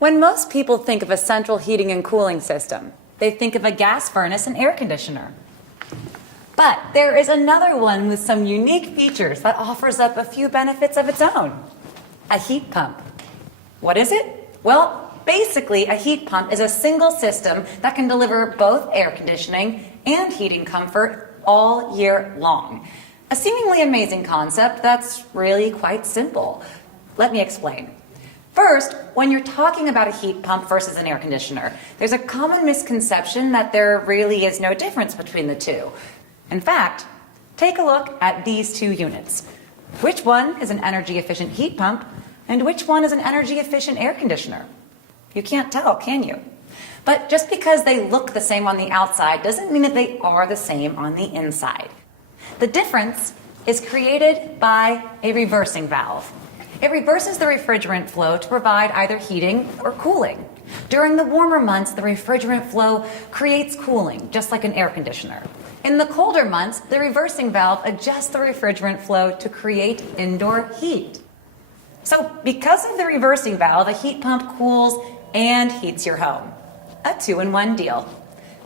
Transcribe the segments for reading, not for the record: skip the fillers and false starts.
When most people think of a central heating and cooling system, they think of a gas furnace and air conditioner. But there is another one with some unique features that offers up a few benefits of its own. A heat pump. What is it? Well, basically a heat pump is a single system that can deliver both air conditioning and heating comfort all year long. A seemingly amazing concept that's really quite simple. Let me explain. First, when you're talking about a heat pump versus an air conditioner, there's a common misconception that there really is no difference between the two. In fact, take a look at these two units. Which one is an energy-efficient heat pump, and which one is an energy-efficient air conditioner? You can't tell, can you? But just because they look the same on the outside doesn't mean that they are the same on the inside. The difference is created by a reversing valve. It reverses the refrigerant flow to provide either heating or cooling. During the warmer months, the refrigerant flow creates cooling, just like an air conditioner. In the colder months, the reversing valve adjusts the refrigerant flow to create indoor heat. So because of the reversing valve, a heat pump cools and heats your home. A two-in-one deal.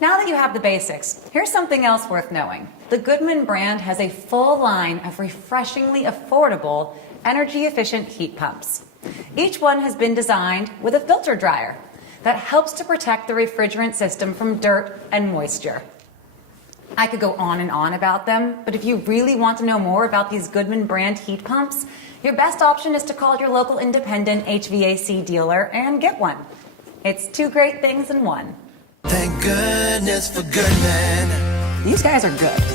Now that you have the basics, here's something else worth knowing. The Goodman brand has a full line of refreshingly affordable, energy-efficient heat pumps. Each one has been designed with a filter dryer that helps to protect the refrigerant system from dirt and moisture. I could go on and on about them, but if you really want to know more about these Goodman brand heat pumps, your best option is to call your local independent HVAC dealer and get one. It's two great things in one. Thank goodness for Goodman. These guys are good.